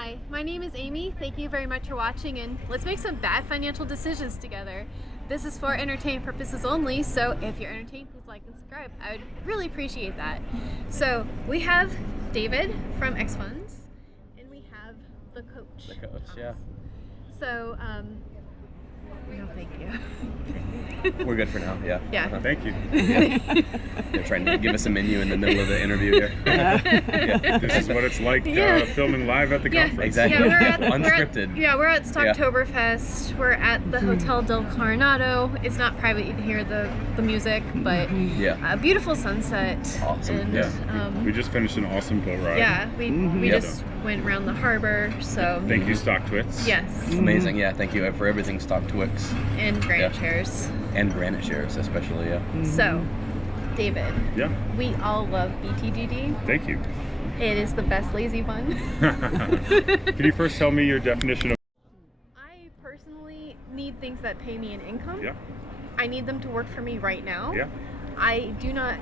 Hi, my name is Amy. Thank you very much for watching, and let's make some bad financial decisions together. This is for entertainment purposes only, so if you're entertained, please like and subscribe. I would really appreciate that. So we have David from X Funds, and we have the coach. The coach, yeah. So, no, thank you. We're good for now, yeah. Yeah. Thank you. They're trying to give us a menu in the middle of the interview here. Yeah. This is what it's like filming live at the conference. Exactly. Yeah, Unscripted. We're at Stocktoberfest. We're at the Hotel del Coronado. It's not private, you can hear the music, but Yeah. a beautiful sunset. Awesome. And, Yeah. We just finished an awesome boat ride. yeah, we Yep. just went around the harbor, so. Thank you, Stock Twits. Yes. Amazing, yeah. Thank you for everything, Stock Twix. And granite Yeah. chairs. And granite shares, especially, yeah. So, David, Yeah. we all love BTGD. Thank you. It is the best lazy fund. Can you first tell me your definition of? I personally need things that pay me an income. Yeah. I need them to work for me right now. Yeah. I do not,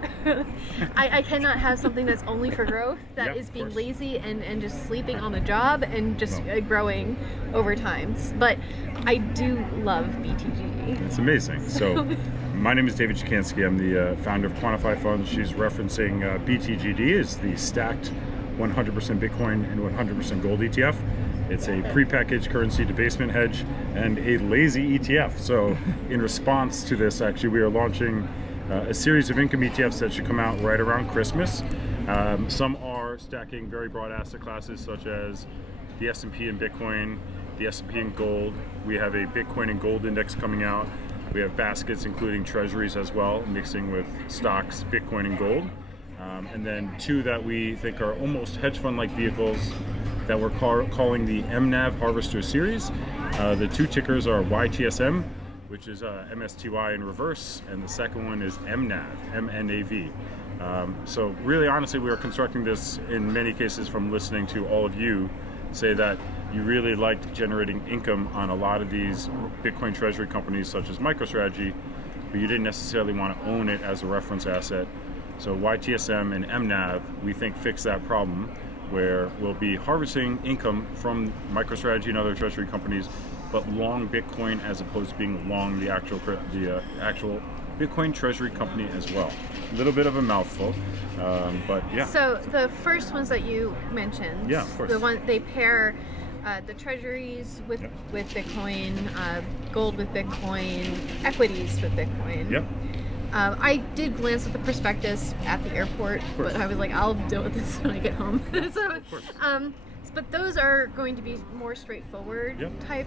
I cannot have something that's only for growth, that Yeah, is of being course. lazy and just sleeping on the job and just growing over time. But I do love BTGD. It's amazing. So, my name is David Dziekanski. I'm the founder of Quantify Funds. She's referencing BTGD is the stacked 100% Bitcoin and 100% gold ETF. It's a prepackaged currency debasement hedge and a lazy ETF. So, in response to this, actually, we are launching a series of income ETFs that should come out right around Christmas. Some are stacking very broad asset classes such as the S&P and Bitcoin, the S&P and gold. We have a Bitcoin and gold index coming out. We have baskets including treasuries as well, mixing with stocks, Bitcoin and gold. And then two that we think are almost hedge fund-like vehicles that we're calling the mNAV Harvester series. The two tickers are YTSM, which is MSTY in reverse, and the second one is mNAV, mNAV. So really, honestly, we are constructing this in many cases from listening to all of you say that you really liked generating income on a lot of these Bitcoin treasury companies such as MicroStrategy, but you didn't necessarily want to own it as a reference asset. So YTSM and mNAV, we think, fix that problem, where we'll be harvesting income from MicroStrategy and other treasury companies, but long Bitcoin as opposed to being long the actual Bitcoin treasury company as well. A little bit of a mouthful, but yeah. So the first ones that you mentioned, Yeah, of course. the one they pair the treasuries with Bitcoin, gold with Bitcoin, equities with Bitcoin. Yep. I did glance at the prospectus at the airport, but I was like, I'll deal with this when I get home. So, but those are going to be more straightforward type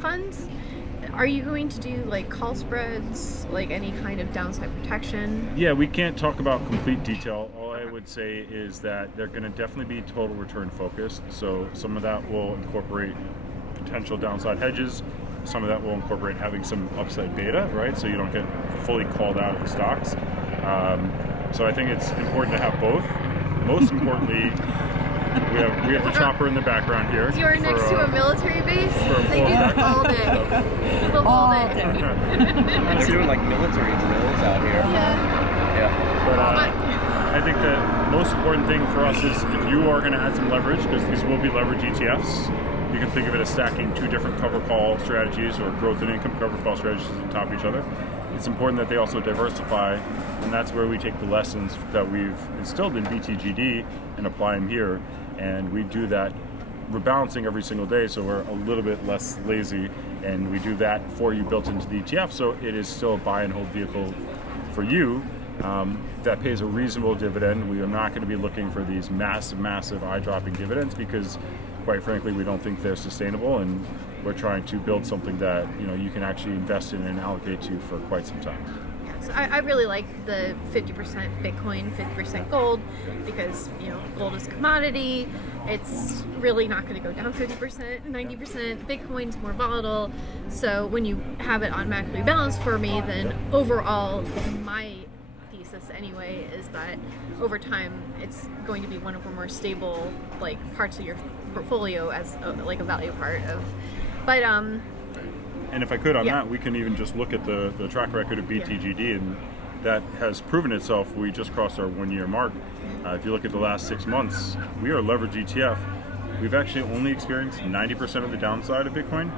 funds. Are you going to do like call spreads, like any kind of downside protection? Yeah, we can't talk about complete detail. All I would say is that they're going to definitely be total return focused. So some of that will incorporate potential downside hedges. Some of that will incorporate having some upside beta, right? So you don't get fully called out of the stocks. So I think it's important to have both. Most importantly, we have the chopper in the background here. You're next to a military base. They do this all day. All day. They're doing like military drills out here. Yeah. But I think the most important thing for us is if you are going to add some leverage, because these will be leverage ETFs. You can think of it as stacking two different cover call strategies or growth and income cover call strategies on top of each other. It's important that they also diversify, and that's where we take the lessons that we've instilled in BTGD and apply them here. And we do that rebalancing every single day, so we're a little bit less lazy, and we do that for you built into the ETF, so it is still a buy and hold vehicle for you that pays a reasonable dividend. We are not going to be looking for these massive eye-dropping dividends because, quite frankly, we don't think they're sustainable, and we're trying to build something that you can actually invest in and allocate to for quite some time. So I really like the 50% Bitcoin, 50% gold, because gold is a commodity. It's really not going to go down 50%, 90%. Bitcoin's more volatile. So when you have it automatically balanced for me, then overall, my thesis anyway is that over time it's going to be one of the more stable parts of your portfolio as a value part of. But and if I could on that, we can even just look at the track record of BTGD, and that has proven itself. We just crossed our 1 year mark. If you look at the last 6 months, we are a leverage ETF we've actually only experienced 90% of the downside of Bitcoin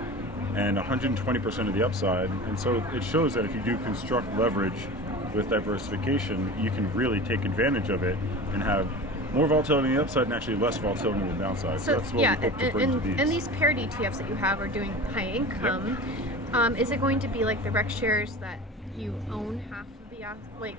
and 120% of the upside. And so it shows that if you do construct leverage with diversification, you can really take advantage of it and have more volatility on the upside and actually less volatility on the downside. So that's what we hope to bring to these. And these paired ETFs that you have are doing high income. Yep. Is it going to be like the rec shares that you own half of the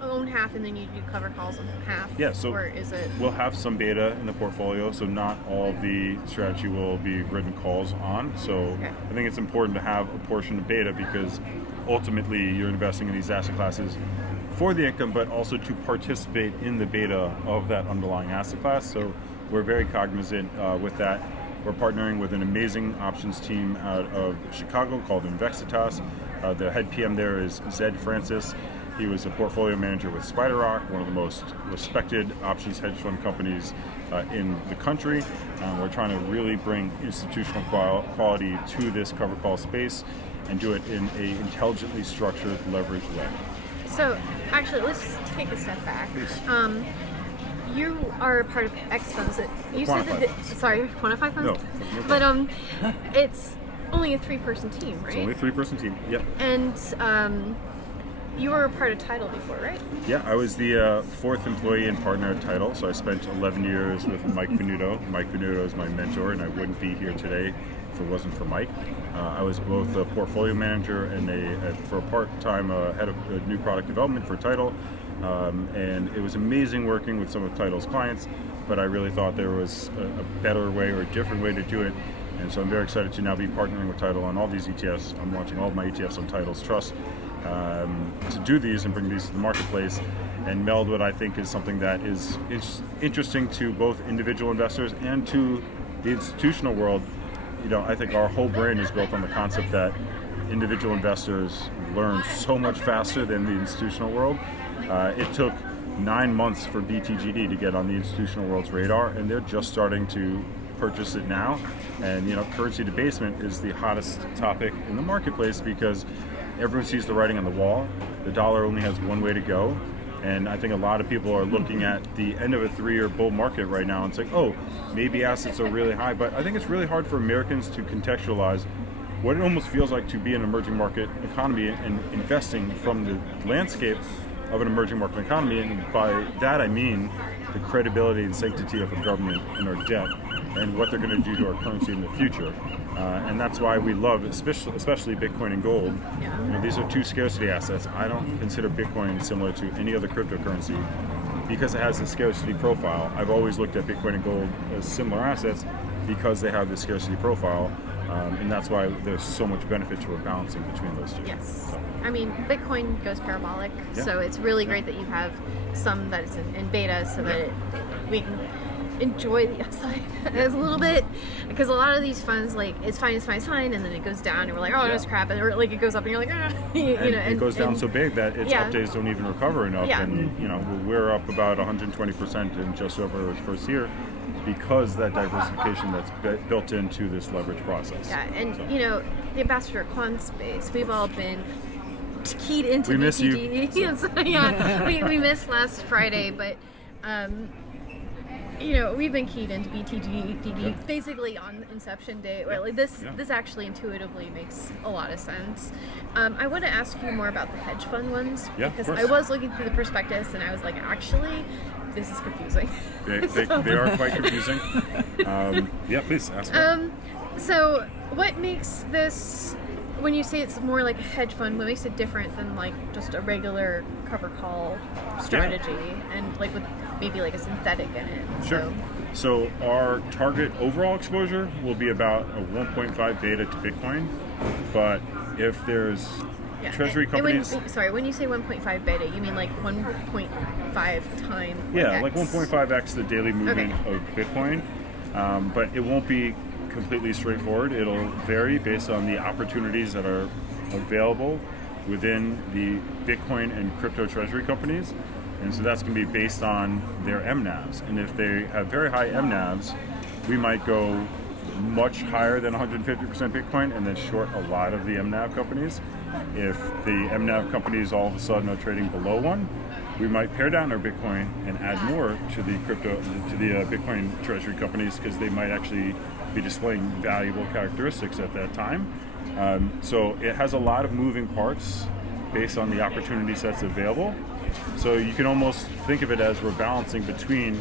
own half and then you do cover calls on half? Yeah, so or is it? We'll have some beta in the portfolio, so not all the strategy will be written calls on. So I think it's important to have a portion of beta because ultimately you're investing in these asset classes for the income, but also to participate in the beta of that underlying asset class. So we're very cognizant with that. We're partnering with an amazing options team out of Chicago called Invexitas. The head PM there is Zed Francis. He was a portfolio manager with SpiderRock, one of the most respected options hedge fund companies in the country. We're trying to really bring institutional quality to this cover call space and do it in an intelligently structured, leveraged way. So, actually, let's take a step back. You are part of X funds. You said that. Sorry, Quantify funds. No. But it's only a 3-person team, right? It's only a 3-person team. Yep. And you were a part of Tidal before, right? Yeah, I was the 4th employee and partner at Tidal, so I spent 11 years with Mike Venuto. Mike Venuto is my mentor, and I wouldn't be here today if it wasn't for Mike. I was both a portfolio manager and for a part-time head of new product development for Tidal, and it was amazing working with some of Tidal's clients, but I really thought there was a better way or a different way to do it, and so I'm very excited to now be partnering with Tidal on all these ETFs. I'm launching all of my ETFs on Tidal's Trust to do these and bring these to the marketplace and meld what I think is something that is interesting to both individual investors and to the institutional world. You know, I think our whole brand is built on the concept that individual investors learn so much faster than the institutional world. It took 9 months for BTGD to get on the institutional world's radar, and they're just starting to purchase it now. And you know, currency debasement is the hottest topic in the marketplace because everyone sees the writing on the wall. The dollar only has one way to go. And I think a lot of people are looking at the end of a 3-year bull market right now and saying, oh, maybe assets are really high. But I think it's really hard for Americans to contextualize what it almost feels like to be an emerging market economy and investing from the landscape of an emerging market economy. And by that I mean the credibility and sanctity of a government and our debt and what they're going to do to our currency in the future. And that's why we love, especially Bitcoin and gold. Yeah. You know, these are 2 scarcity assets. I don't consider Bitcoin similar to any other cryptocurrency because it has the scarcity profile. I've always looked at Bitcoin and gold as similar assets because they have the scarcity profile. And that's why there's so much benefit to a balancing between those two. Yes. So. I mean, Bitcoin goes parabolic, so it's really great that you have some that is in beta so that we can enjoy the upside as a little bit, because a lot of these funds, like, it's fine, and then it goes down and we're like, oh, it's crap, and or like it goes up and you're like, ah, it goes down so big that its updates don't even recover enough. And you know, we're up about 120% in just over its first year because that diversification that's built into this leverage process. Yeah, and you know, the ambassador quant space, we've all been keyed into we miss BTGD. you. So, yeah, we missed last Friday, but you know, we've been keyed into BTGD basically on inception day. Or like this actually intuitively makes a lot of sense. I want to ask you more about the hedge fund ones because I was looking through the prospectus and I was like, actually, this is confusing. They are quite confusing. Please ask me. So what makes this, when you say it's more like a hedge fund, what makes it different than like just a regular cover call strategy and like with maybe like a synthetic in it? Sure. So our target overall exposure will be about a 1.5 beta to Bitcoin, but if there's Treasury companies... when you say 1.5 beta, you mean like 1.5 times X? Like 1.5x the daily movement of Bitcoin, but it won't be completely straightforward. It'll vary based on the opportunities that are available within the Bitcoin and crypto treasury companies. And so that's going to be based on their mNAVs. And if they have very high mNAVs, we might go much higher than 150% Bitcoin and then short a lot of the mNAV companies. If the mNAV companies all of a sudden are trading below 1, we might pare down our Bitcoin and add more to the Bitcoin treasury companies, because they might actually be displaying valuable characteristics at that time. So it has a lot of moving parts based on the opportunity sets available. So you can almost think of it as we're balancing between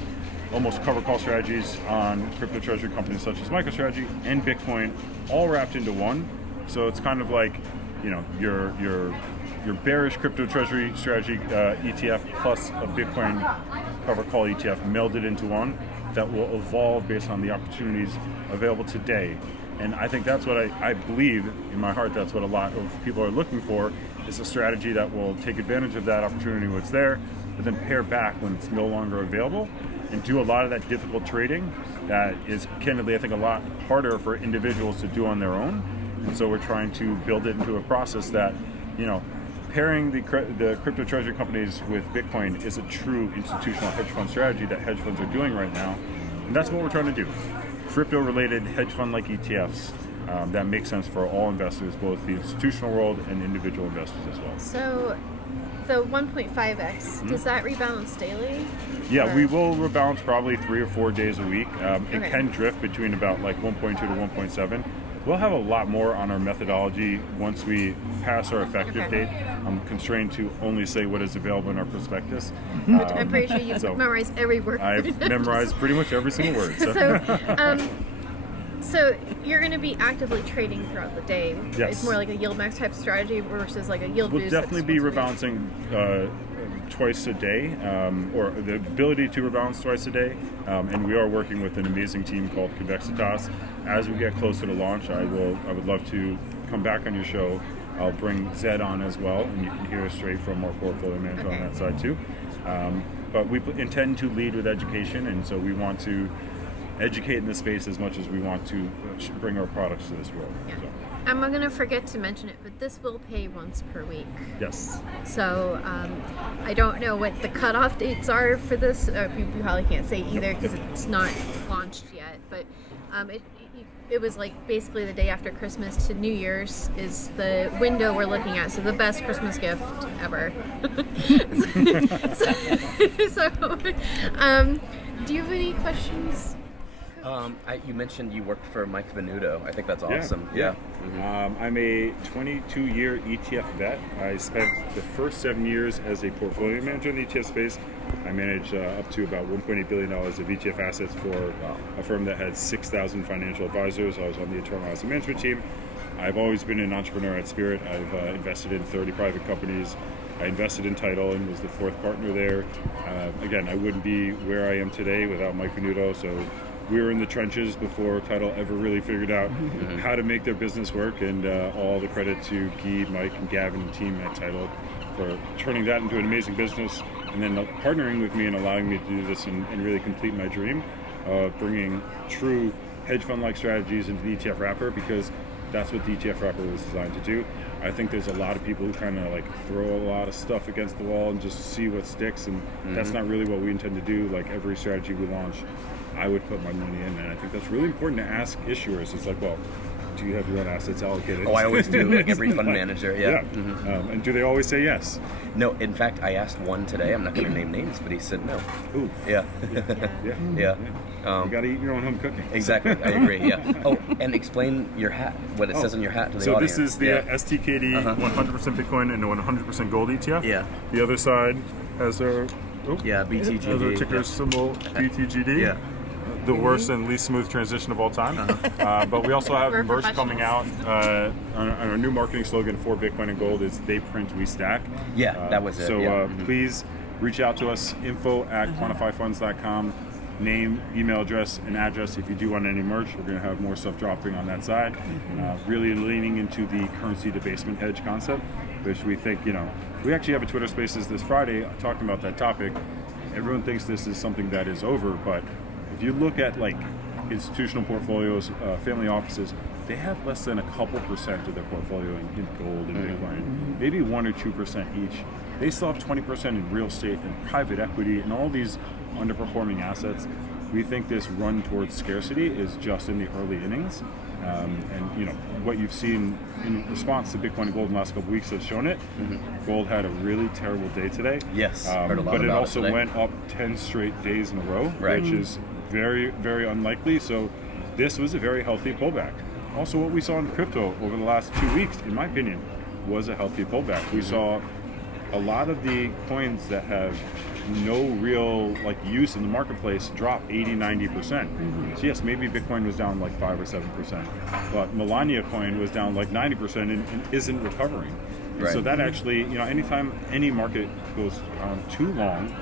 almost cover call strategies on crypto treasury companies such as MicroStrategy and Bitcoin, all wrapped into one. So it's kind of like, you know, your bearish crypto treasury strategy ETF plus a Bitcoin cover call ETF melded into one that will evolve based on the opportunities available today. And I think that's what I believe in my heart, that's what a lot of people are looking for, is a strategy that will take advantage of that opportunity when it's there, but then pare back when it's no longer available, and do a lot of that difficult trading that is, candidly, I think, a lot harder for individuals to do on their own. And so we're trying to build it into a process that, you know, pairing the crypto treasury companies with Bitcoin is a true institutional hedge fund strategy that hedge funds are doing right now. And that's what we're trying to do. Crypto-related hedge fund-like ETFs that make sense for all investors, both the institutional world and individual investors as well. So the 1.5x, does that rebalance daily? Yeah, we will rebalance probably 3 or 4 days a week. It can drift between about like 1.2 to 1.7. We'll have a lot more on our methodology once we pass our effective date. I'm constrained to only say what is available in our prospectus. Which I'm pretty sure you've memorized every word. I've memorized pretty much every single word. So you're going to be actively trading throughout the day. Yes. It's more like a yield max type strategy versus like a yield boost. We'll definitely be rebalancing twice a day, or the ability to rebalance twice a day. And we are working with an amazing team called Convexitas. As we get closer to launch, I would love to come back on your show. I'll bring Zed on as well, and you can hear us straight from our portfolio manager on that side too. But we intend to lead with education, and so we want to educate in this space as much as we want to bring our products to this world. Yeah. So. I'm going to forget to mention it, but this will pay once per week. Yes. So I don't know what the cutoff dates are for this. You probably can't say either because it's not launched yet. But it was like basically the day after Christmas to New Year's is the window we're looking at. So the best Christmas gift ever. so do you have any questions? You mentioned you worked for Mike Venuto. I think that's awesome. Yeah. Mm-hmm. I'm a 22-year ETF vet. I spent the first 7 years as a portfolio manager in the ETF space. I managed up to about $1.8 billion of ETF assets for a firm that had 6,000 financial advisors. I was on the internal asset management team. I've always been an entrepreneur at Spirit. I've invested in 30 private companies. I invested in Tidal and was the fourth partner there. Again, I wouldn't be where I am today without Mike Venuto. So we were in the trenches before Tidal ever really figured out how to make their business work, and all the credit to Guy, Mike, and Gavin and team at Tidal for turning that into an amazing business, and then partnering with me and allowing me to do this and really complete my dream of bringing true hedge fund-like strategies into the ETF wrapper, because that's what the ETF wrapper was designed to do. I think there's a lot of people who kind of like throw a lot of stuff against the wall and just see what sticks, and that's not really what we intend to do. Like every strategy we launch, I would put my money in, and I think that's really important to ask issuers. It's like, well, do you have your own assets allocated? Oh, I always do, like every fund manager, yeah. Mm-hmm. And do they always say yes? No, in fact, I asked one today, I'm not going to name names, but he said no. Ooh. Yeah. You got to eat your own home cooking. Exactly, I agree, yeah. Oh, and explain your hat, what it says on your hat to the audience. So this is the STKD 100% Bitcoin and 100% gold ETF. Yeah. The other side has our BTGD. Has our ticker symbol BTGD. Yeah. The worst and least smooth transition of all time. But we also have merch coming out. Our new marketing slogan for Bitcoin and gold is "They print, we stack." Yeah, that was it. So please reach out to us, info@quantifyfunds.com. Name, email address, and address if you do want any merch. We're going to have more stuff dropping on that side. Really leaning into the currency debasement hedge concept, which we think, we actually have a Twitter Spaces this Friday talking about that topic. Everyone thinks this is something that is over, but if you look at like institutional portfolios, family offices, they have less than a couple percent of their portfolio in gold and Bitcoin, maybe 1 or 2% each. They still have 20% in real estate and private equity and all these underperforming assets. We think this run towards scarcity is just in the early innings. And you know what you've seen in response to Bitcoin and gold in the last couple of weeks has shown it. Gold had a really terrible day today. Yes, heard a lot but it about also today. went up 10 straight days in a row, Right. which is very, very unlikely. So this was a very healthy pullback. Also, what we saw in crypto over the last 2 weeks, in my opinion, was a healthy pullback. We saw a lot of the coins that have no real like use in the marketplace drop 80-90%. So yes, maybe Bitcoin was down like 5 or 7%, but Melania coin was down like 90% and isn't recovering. Right. So that actually, you know, anytime any market goes too long,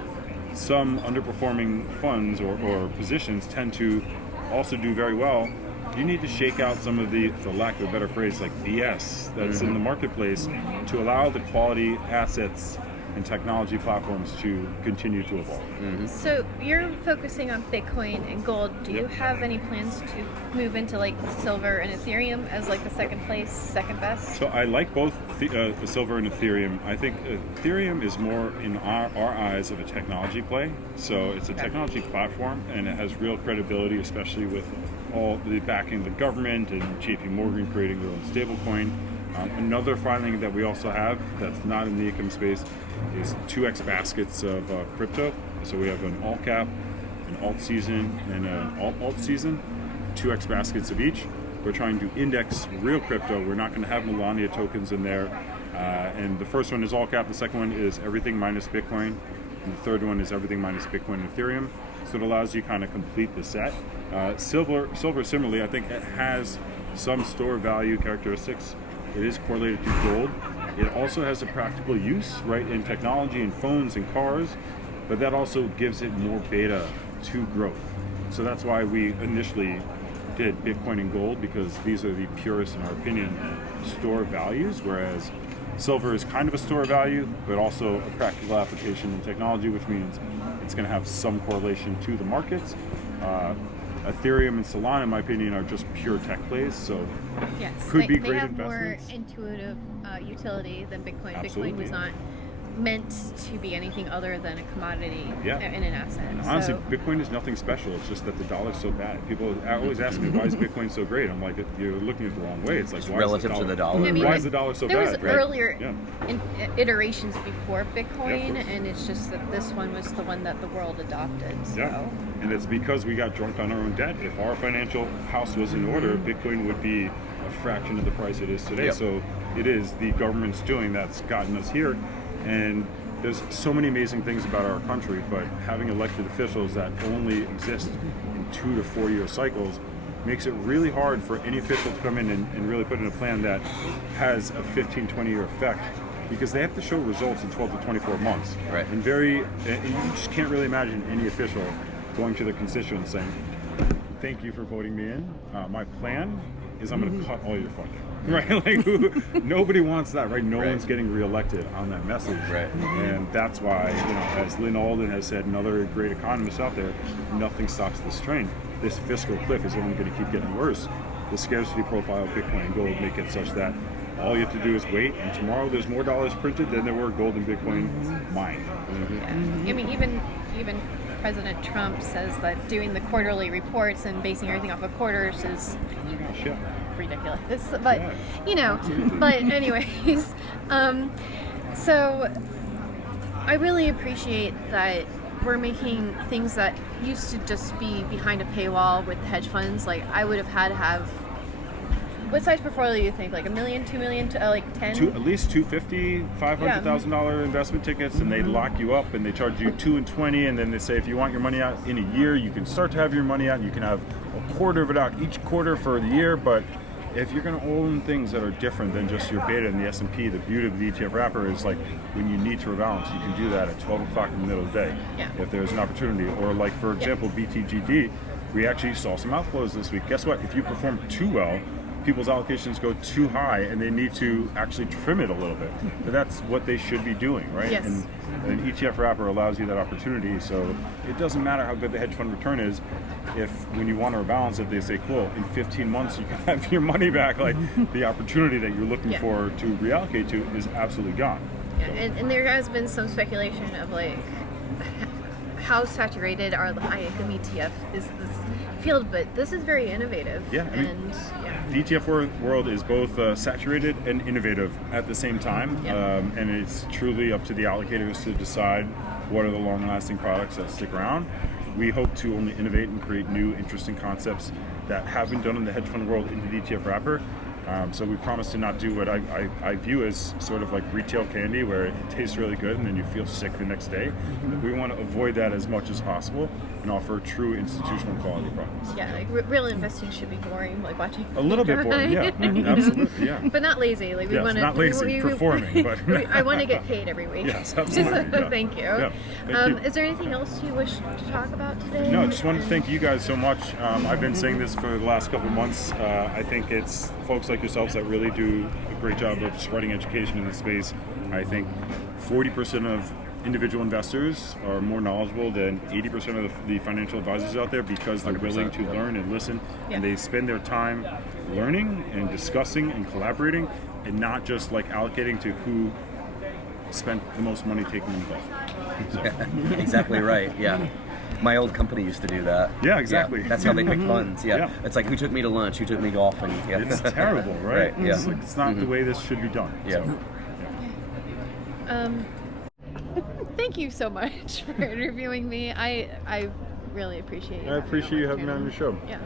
some underperforming funds or positions tend to also do very well. You need to shake out some of the, for lack of a better phrase, like BS that's in the marketplace to allow the quality assets and technology platforms to continue to evolve. So you're focusing on Bitcoin and gold. Do you have any plans to move into like silver and Ethereum as like the second best? So I like both the silver and Ethereum. I think Ethereum is more in our eyes of a technology play. So it's a technology platform and it has real credibility, especially with all the backing of the government and JP Morgan creating their own stablecoin. Another filing that we also have that's not in the income space is 2x baskets of crypto. So we have an alt cap, an alt season, and an alt season, 2x baskets of each. We're trying to index real crypto. We're not going to have Melania tokens in there. And the first one is alt cap, the second one is everything minus Bitcoin, and the third one is everything minus Bitcoin and Ethereum. So it allows you kind of complete the set. Silver similarly, I think it has some store value characteristics. It is correlated to gold. It also has a practical use, right, in technology and phones and cars, but that also gives it more beta to growth. So that's why we initially did Bitcoin and gold, because these are the purest, in our opinion, store values, whereas silver is kind of a store value, but also a practical application in technology, which means it's going to have some correlation to the markets. Ethereum and Solana, in my opinion, are just pure tech plays, so Yes, could be they great have investments. more intuitive utility than Bitcoin. Absolutely. Bitcoin was not meant to be anything other than a commodity in an asset. And honestly, So, Bitcoin is nothing special. It's just that the dollar's so bad. People always ask me, why is Bitcoin so great? I'm like, you're looking at it the wrong way. It's like, why relative is to the dollar. I mean, why is the dollar so there bad? was earlier Yeah. iterations before Bitcoin, course. and it's just that this one was the one that the world adopted. So. Yeah, and it's because we got drunk on our own debt. If our financial house was in order, Bitcoin would be a fraction of the price it is today. Yep. So it is the government's doing that's gotten us here. And there's so many amazing things about our country, but having elected officials that only exist in 2 to 4 year cycles makes it really hard for any official to come in and really put in a plan that has a 15, 20 year effect, because they have to show results in 12 to 24 months. Right. And you just can't really imagine any official going to their constituents saying, thank you for voting me in. My plan is I'm going to cut all your funding. Right? Like, nobody wants that, right? No one's getting reelected on that message. Right. And that's why, as Lynn Alden has said, and other great economists out there, nothing stops this train. This fiscal cliff is only going to keep getting worse. The scarcity profile of Bitcoin and gold make it such that all you have to do is wait, and tomorrow there's more dollars printed than there were gold and Bitcoin mined. Yeah. I mean, even President Trump says that doing the quarterly reports and basing everything off of quarters is Yeah. ridiculous. But Yeah. but anyways, so I really appreciate that we're making things that used to just be behind a paywall with hedge funds. Like, I would have had to have, what size portfolio do you think? Like $1 million, $2 million, like 10? At least $250,000, $500,000 investment tickets, and they lock you up and they charge you 2 and 20, and then they say if you want your money out in a year, you can start to have your money out. You can have a quarter of it out each quarter for the year, but if you're going to own things that are different than just your beta and the S&P, the beauty of the ETF wrapper is like when you need to rebalance, you can do that at 12 o'clock in the middle of the day if there's an opportunity. Or like, for example, BTGD, we actually saw some outflows this week. Guess what? If you perform too well, people's allocations go too high and they need to actually trim it a little bit. But that's what they should be doing, right? Yes. And an ETF wrapper allows you that opportunity. So it doesn't matter how good the hedge fund return is. If when you want to rebalance it, they say, cool, in 15 months you can have your money back, like the opportunity that you're looking for to reallocate to is absolutely gone. Yeah, and there has been some speculation of like how saturated our high income ETF is this field, but this is very innovative. Yeah, I mean, and the ETF world is both saturated and innovative at the same time, and it's truly up to the allocators to decide what are the long-lasting products that stick around. We hope to only innovate and create new, interesting concepts that have been done in the hedge fund world into the ETF wrapper. So we promise to not do what I view as sort of like retail candy, where it tastes really good and then you feel sick the next day. We want to avoid that as much as possible and offer true institutional quality products. Yeah, like real investing should be boring, like watching A little bit boring, yeah, absolutely, yeah. But not lazy. Like we Yes, want to not lazy, performing, but I want to get paid every week. Yes, absolutely. So, Yeah. thank you. Yeah, thank you. Is there anything else you wish to talk about today? No, I just wanted to thank you guys so much. I've been saying this for the last couple of months. I think it's folks like yourselves that really do a great job of spreading education in this space. I think 40% of individual investors are more knowledgeable than 80% of the financial advisors out there, because they're willing to learn and listen, and they spend their time learning and discussing and collaborating, and not just like allocating to who spent the most money taking them golf. So. Exactly right. Yeah. My old company used to do that. Yeah, exactly. Yeah, that's how they pick funds. Yeah. Yeah. It's like, who took me to lunch? Who took me golfing? Yeah. It's terrible, right? Right, yeah. It's, like, it's not the way this should be done. Yeah. So. Thank you so much for interviewing me. I really appreciate it. I appreciate you having me on your show. Yeah.